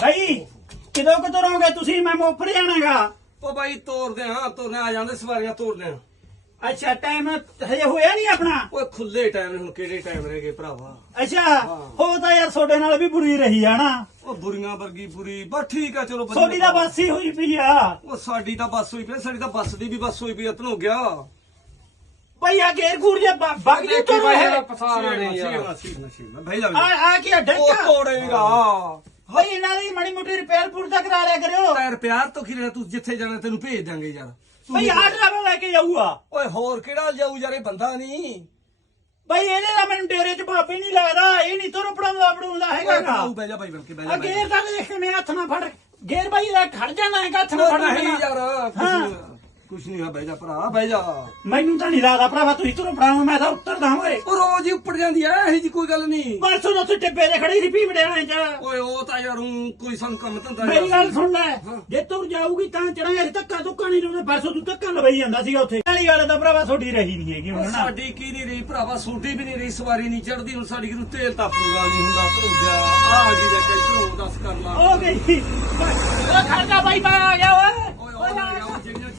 ਭਾਈ ਕਿਦੋਂ ਕਿ ਤੁਰੋਗੇ ਤੁਸੀਂ? ਮੈਂ ਮੋਫਰ ਜਾਣਾਗਾ। ਉਹ ਬਾਈ ਤੋਰਦੇ ਹਾਂ ਤੋਰਨੇ ਆ ਜਾਂਦੇ ਸਵਾਰੀਆਂ ਤੋਰਦੇ ਆ। ਅੱਛਾ ਟਾਈਮ ਹਜੇ ਹੋਇਆ ਨਹੀਂ ਆਪਣਾ? ਓਏ ਖੁੱਲੇ ਟਾਈਮ ਨੇ ਹੁਣ ਕਿਹੜੇ ਟਾਈਮ ਰਹਿ ਗਏ ਭਰਾਵਾ? ਅੱਛਾ ਹੋ। ਤਾਂ ਯਾਰ ਤੁਹਾਡੇ ਨਾਲ ਵੀ ਬੁਰੀ ਰਹੀ ਆ ਨਾ। ਉਹ ਬੁਰੀਆਂ ਵਰਗੀ ਬੁਰੀ ਬਸ ਠੀਕ ਆ ਚਲੋ ਤੁਹਾਡੀ ਤਾਂ ਬਸ ਹੀ ਹੋਈ ਪਈ ਆ। ਉਹ ਸਾਡੀ ਤਾਂ ਬੱਸ ਹੋਈ ਪਈ ਸਾਡੀ ਤਾਂ ਬੱਸ ਦੀ ਵੀ ਬੱਸ ਹੋਈ ਪਈ ਇਤਨ ਹੋ ਗਿਆ। ਭਾਈ ਆ ਗੇਰ ਗੂਰ ਜੇ ਬਗ ਜੀ ਤੁਰ ਹੈ ਪਸਾਰਾ ਨਹੀਂ ਯਾਰ ਭਾਈ ਜਾ ਆ। ਆ ਕੀ ਆ, ਉਹ ਡੱਕਾ ਤੋੜੇਗਾ। ਭਾਈ ਇਹਨਾਂ ਦੀ ਮਣੀ ਮੋਟੀ ਰਿਪੇਅਰ ਪੂਰ ਤਾਂ ਕਰਾ ਲਿਆ ਕਰਿਓ ਟਾਇਰ ਪਿਆਰ ਤੋਂ ਲੈਣਾ ਤੂੰ ਜਿੱਥੇ ਜਾਣਾ ਤੈਨੂੰ ਭੇਜ ਦਾਂਗੇ ਯਾਰ ਤੂੰ ਭਾਈ ਆ ਡਰਾਈਵਰ ਲੈ ਕੇ ਜਾਊਗਾ ਓਏ ਹੋਰ ਕਿਹੜਾ ਜਾਊ ਯਾਰ ਇਹ ਬੰਦਾ ਨਹੀਂ ਭਾਈ ਇਹਦੇ ਦਾ ਮੈਨੂੰ ਡੇਰੇ 'ਚ ਭਾਪੇ ਨਹੀਂ ਲੱਗਦਾ ਇਹ ਨਹੀਂ ਤੁਰ ਪੜਾਉਂਦਾ ਪੜਾਉਂਦਾ ਹੈਗਾ ਓਏ। ਤੂੰ ਬਹਿ ਜਾ ਭਾਈ ਬਣ ਕੇ ਬਹਿ ਆ ਜਾ ਗੇਰ ਤਾਂ ਦੇਖ ਕੇ ਮੇਰੇ ਹੱਥ ਨਾਲ ਫੜ ਗੇਰ ਭਾਈ ਦਾ ਖੜ ਜਾਣਾ ਹੈਗਾ ਹੱਥ ਨਾਲ ਨਹੀਂ। ਯਾਰ ਕੁਛ ਹਾਂ। ਨਹੀਂ ਕੁਛ ਨਹੀਂ ਆ ਬਹਿ ਜਾ ਭਰਾ ਬਹਿ ਜਾ। ਮੈਨੂੰ ਤਾਂ ਨਹੀਂ ਲੱਗਦਾ ਭਰਾਵਾ ਤੁਸੀਂ ਤੁਰ ਪੜਾਉਂ ਮੈਂ ਤਾਂ ਉੱਤਰਦਾ ਓਏ। ਉਹ ਰੋਜ਼ ਹੀ ਉੱਪਰ ਜਾਂਦੀ ਐ ਇਹੋ ਜੀ ਕੋਈ ਗੱਲ ਨਹੀਂ। ਪਰਸੋਂ ਉੱਥੇ ਟਿੱਬੇ ਦੇ ਖੜੀ ਰਿਪੀ ਵਡਿਆਣੇ 'ਚ। ਓਏ ਉਹ ਤਾਂ ਯਾਰ ਊਂ ਕੋਈ ਸਾਨੂੰ ਕੰਮ ਧੰਦਾ ਮੇਰੀ ਗੱਲ ਸੁਣ ਲੈ ਜੇ ਤੁਰ ਜਾਊਗੀ ਤਾਂ ਚੜਾਂਗੇ ਅਸੀਂ ਧੱਕਾ ਧੁੱਕਾ ਨਹੀਂ ਲਾਉਂਦੇ ਪਰਸੋਂ ਤੂੰ ਧੱਕਾ ਲਵਾਈ ਜਾਂਦਾ ਸੀਗਾ ਉੱਥੇ। ਵਾਲੀ ਗੱਲ ਤਾਂ ਭਰਾਵਾ ਤੁਹਾਡੀ ਰਹੀ ਨਹੀਂ ਹੈਗੀ ਹੁਣ ਨਾ। ਸਾਡੀ ਕੀ ਨਹੀਂ ਰਹੀ ਭਰਾਵਾ ਸੂਟੀ ਵੀ ਨਹੀਂ ਰਹੀ ਸਵਾਰੀ ਨਹੀਂ ਚੜਦੀ ਹੁਣ ਸਾਡੀ ਨੂੰ ਤੇਲ ਤਾਂ ਪੂਰਾ ਨਹੀਂ ਹੁੰਦਾ ਘਰੋਂ ਆ ਗਈ ਦੇ ਕਈ ਘਰੋਂ ਦੱਸ ਕਰ ਲਾ ਹੋ ਗਈ ਉਹ ਖੜਦਾ ਬਾਈ ਆ ਆ ਗਿਆ।